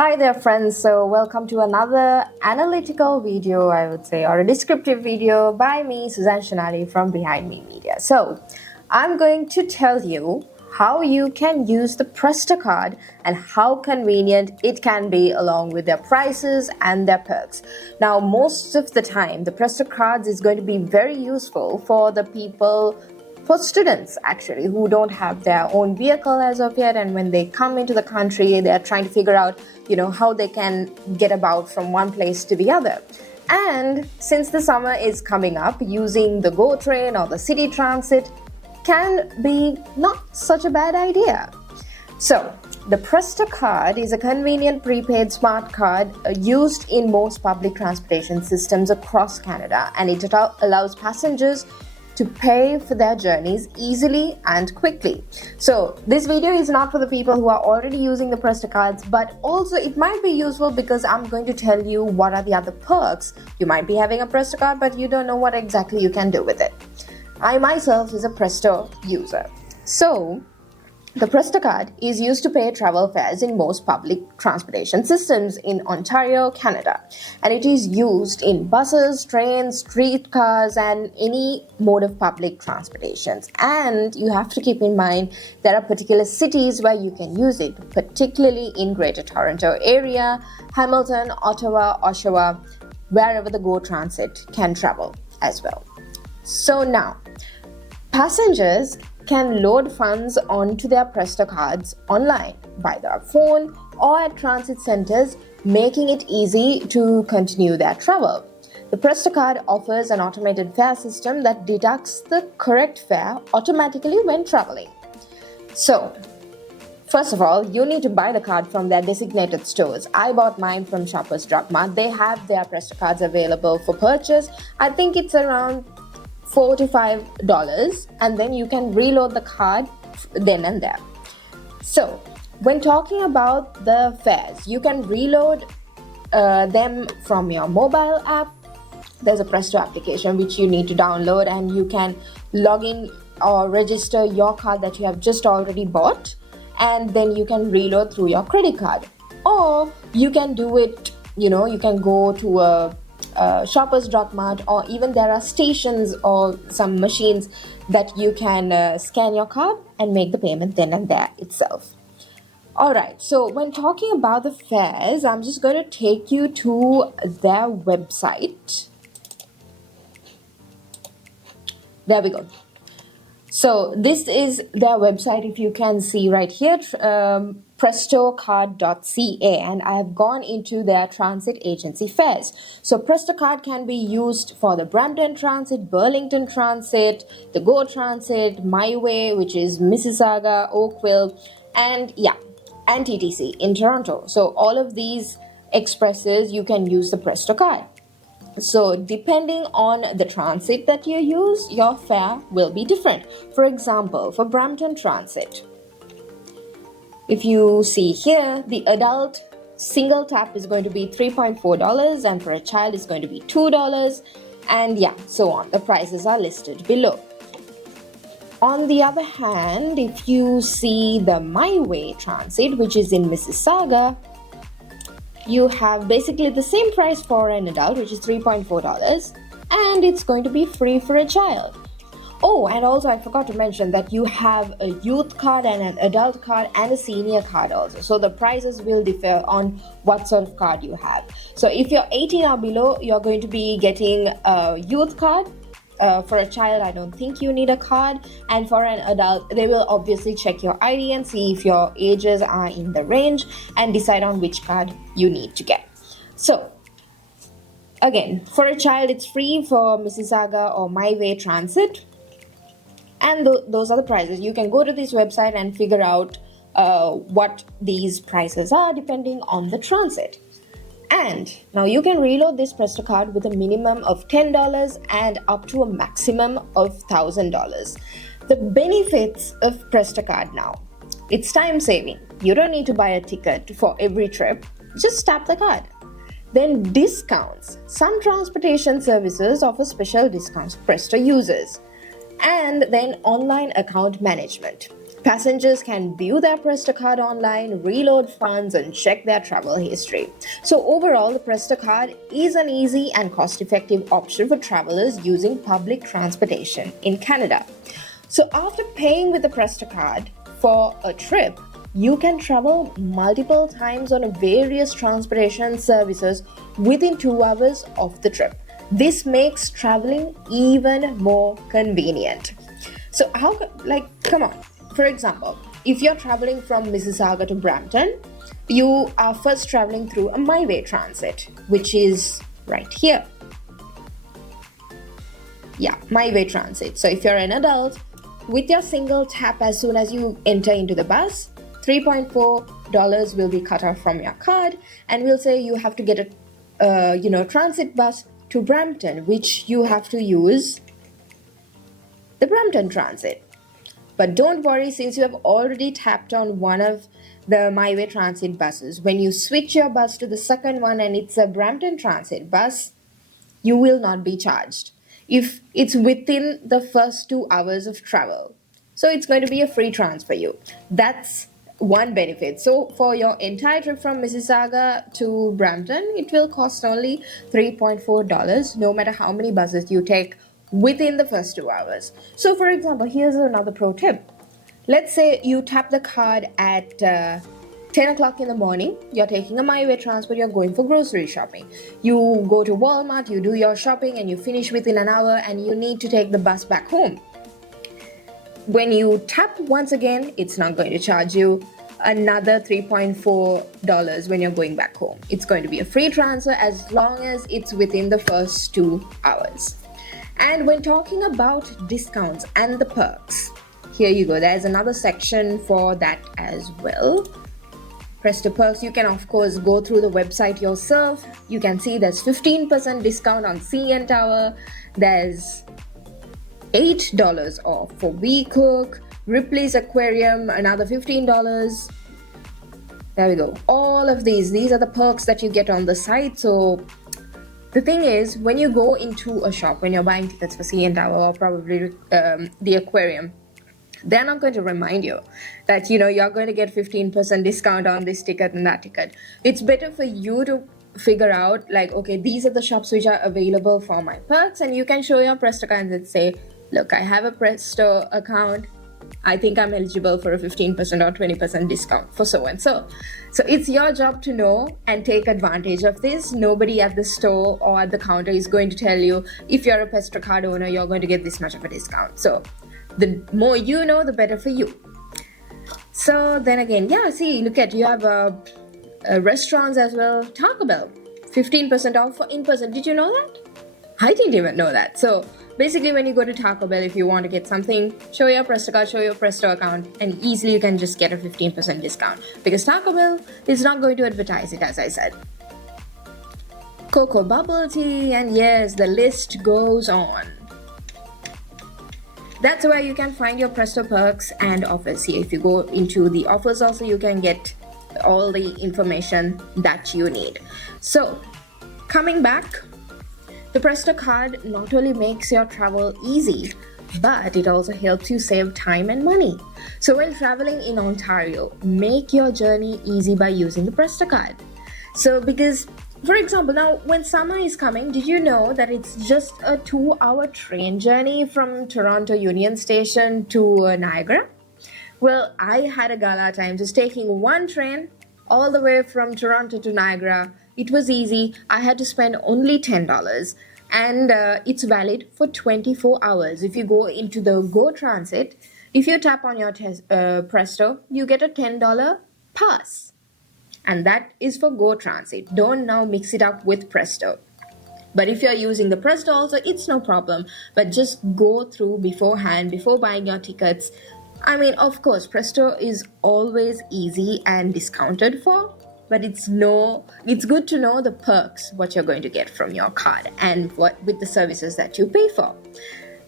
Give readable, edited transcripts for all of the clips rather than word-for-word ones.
Hi there friends, so welcome to another analytical video, I would say, or a descriptive video by me, Suzanne Shanali from Behind Me Media. So I'm going to tell you how you can use the Presto card and how convenient it can be along with their prices and their perks. Now most of the time the Presto cards is going to be very useful for the people, for students actually, who don't have their own vehicle as of yet, and when they come into the country they are trying to figure out how they can get about from one place to the other. And since the summer is coming up, using the GO train or the city transit can be not such a bad idea. So the Presto card is a convenient prepaid smart card used in most public transportation systems across Canada, and it allows passengers to pay for their journeys easily and quickly. So this video is not for the people who are already using the Presto cards, but also it might be useful because I'm going to tell you what are the other perks. You might be having a Presto card but you don't know what exactly you can do with it. I myself is a Presto user. So the Presto card is used to pay travel fares in most public transportation systems in Ontario, Canada. And it is used in buses, trains, streetcars, and any mode of public transportations. And you have to keep in mind there are particular cities where you can use it, particularly in Greater Toronto area, Hamilton, Ottawa, Oshawa, wherever the GO Transit can travel as well. So now, passengers can load funds onto their Presto cards online by their phone or at transit centers, making it easy to continue their travel. The Presto card offers an automated fare system that deducts the correct fare automatically when traveling. So, first of all, you need to buy the card from their designated stores. I bought mine from Shoppers Drug Mart. They have their Presto cards available for purchase. I think it's around $4 to $5, and then you can reload the card then and there. So when talking about the fares, you can reload them from your mobile app. There's a Presto application which you need to download, and you can log in or register your card that you have just already bought, and then you can reload through your credit card. Or you can do it, you can go to a Shoppers Drug Mart, or even there are stations or some machines that you can scan your card and make the payment then and there itself. Alright, so when talking about the fares, I'm just going to take you to their website. There we go. So this is their website, if you can see right here, prestocard.ca, and I have gone into their transit agency fares. So Presto card can be used for the Brampton Transit, Burlington Transit, the GO Transit, My Way, which is Mississauga, Oakville, and TTC in Toronto. So all of these expresses you can use the Presto card. So depending on the transit that you use, your fare will be different. For example, for Brampton Transit, if you see here, the adult single tap is going to be $3.4, and for a child is going to be $2, and so on. The prices are listed below. On the other hand, if you see the My Way Transit, which is in Mississauga, you have basically the same price for an adult, which is $3.4, and it's going to be free for a child. Oh, and also I forgot to mention that you have a youth card and an adult card and a senior card also. So the prices will differ on what sort of card you have. So if you're 18 or below, you're going to be getting a youth card. For a child, I don't think you need a card. And for an adult, they will obviously check your ID and see if your ages are in the range and decide on which card you need to get. So again, for a child, it's free for Mississauga or My Way Transit. And those are the prices. You can go to this website and figure out what these prices are depending on the transit. And now you can reload this Presto card with a minimum of $10 and up to a maximum of $1,000. The benefits of Presto card now. It's time saving. You don't need to buy a ticket for every trip. Just tap the card. Then discounts. Some transportation services offer special discounts for Presto users. And then online account management. Passengers can view their Presto card online, reload funds, and check their travel history. So, overall, the Presto card is an easy and cost effective option for travelers using public transportation in Canada. So, after paying with the Presto card for a trip, you can travel multiple times on various transportation services within 2 hours of the trip. This makes traveling even more convenient. So, come on. For example, if you're traveling from Mississauga to Brampton, you are first traveling through a MyWay transit, which is right here. Yeah, MyWay transit. So if you're an adult, with your single tap as soon as you enter into the bus, $3.4 will be cut off from your card, and we'll say you have to get a transit bus to Brampton, which you have to use the Brampton transit. But don't worry, since you have already tapped on one of the MyWay transit buses, when you switch your bus to the second one and it's a Brampton transit bus, you will not be charged if it's within the first 2 hours of travel. So it's going to be a free transfer for you. That's one benefit. So for your entire trip from Mississauga to Brampton, it will cost only $3.4 no matter how many buses you take within the first 2 hours. So for example, here's another pro tip. Let's say you tap the card at 10 o'clock in the morning. You're taking a MyWay transport, you're going for grocery shopping. You go to Walmart, you do your shopping, and you finish within an hour, and you need to take the bus back home. When you tap once again, it's not going to charge you another $3.4 when you're going back home. It's going to be a free transfer as long as it's within the first 2 hours. And when talking about discounts and the perks, here you go. There's another section for that as well. Presto perks, you can of course go through the website yourself. You can see there's 15% discount on CN Tower. There's $8 off for WeCook, Ripley's Aquarium, another $15. There we go. All of these are the perks that you get on the site. So the thing is, when you go into a shop, when you're buying tickets for CN Tower or probably the aquarium, they're not going to remind you that you're going to get 15% discount on this ticket and that ticket. It's better for you to figure out okay, these are the shops which are available for my perks, and you can show your Presto card and say, look, I have a Presto account. I think I'm eligible for a 15% or 20% discount for so and so. So it's your job to know and take advantage of this. Nobody at the store or at the counter is going to tell you, if you're a Presto card owner, you're going to get this much of a discount. So the more you know, the better for you. So then again, look at, you have restaurants as well. Taco Bell, 15% off for in-person. Did you know that? I didn't even know that. So basically, when you go to Taco Bell, if you want to get something, show your Presto card, show your Presto account, and easily you can just get a 15% discount, because Taco Bell is not going to advertise it, as I said. Cocoa bubble tea, and yes, the list goes on. That's where you can find your Presto perks and offers here. If you go into the offers also, you can get all the information that you need. So coming back, the Presto card not only makes your travel easy, but it also helps you save time and money. So when traveling in Ontario, make your journey easy by using the Presto card. So because, for example, now when summer is coming, did you know that it's just a 2-hour train journey from Toronto Union Station to Niagara? Well, I had a gala time just taking one train all the way from Toronto to Niagara. It was easy. I had to spend only $10, and it's valid for 24 hours. If you go into the Go Transit, if you tap on your Presto, you get a $10 pass. And that is for Go Transit. Don't now mix it up with Presto. But if you're using the Presto also, it's no problem. But just go through beforehand, before buying your tickets. I mean, of course, Presto is always easy and discounted for, but it's good to know the perks, what you're going to get from your card and what with the services that you pay for.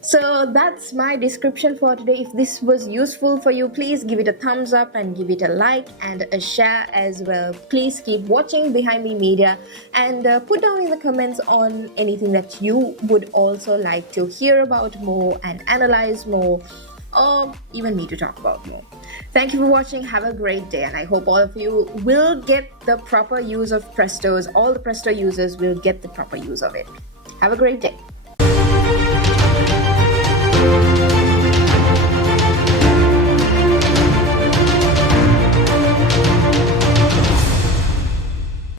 So that's my description for today. If this was useful for you, please give it a thumbs up and give it a like and a share as well. Please keep watching Behind Me Media, and put down in the comments on anything that you would also like to hear about more and analyze more, or even me to talk about more. Thank you for watching. Have a great day, and I hope all of you will get the proper use of Prestos. All the Presto users will get the proper use of it. Have a great day.